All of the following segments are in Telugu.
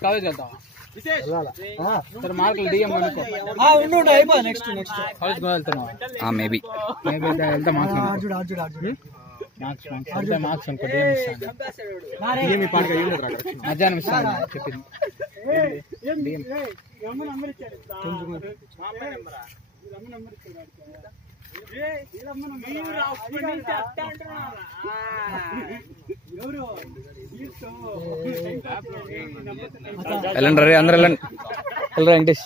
కాలేజ్ వెళ్తావా సరే మార్కులు డిఎం అనుకో నెక్స్ట్ కాలేజ్ వెళ్తున్నావా మేబీ వెళ్తా మార్క్స్ మార్క్స్ అనుకో డిఎం ఇస్తాను మధ్యాహ్నం ఇస్తాను చెప్పింది వెళ్ళండి రే అందరు వెళ్ళండి వెళ్ళరా వెంకటేష్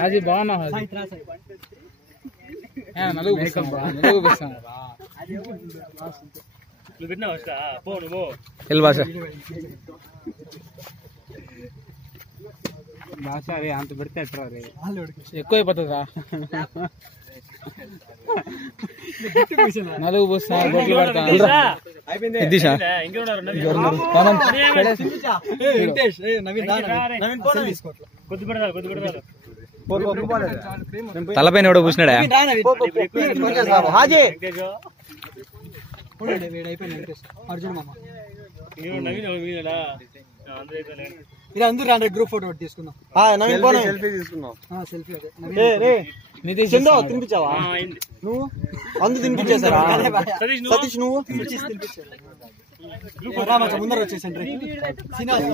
అది బాగున్నా నలుగు పిస్తాను భాష భాష అరే అంత పెడితే ఎట్రా రే ఎక్కువ అయిపోతుందా నలుగు పోస్తా బొట్లు పడతాను తలపైన ఎవడో కూర్చున్నాడా అందరూ రండి గ్రూప్ ఫోటో తీసుకుందాం తినిపించావా నువ్వు అందు తినిపించేసారా సతీష్ నువ్వు ముందర వచ్చేసండి శ్రీనివాస్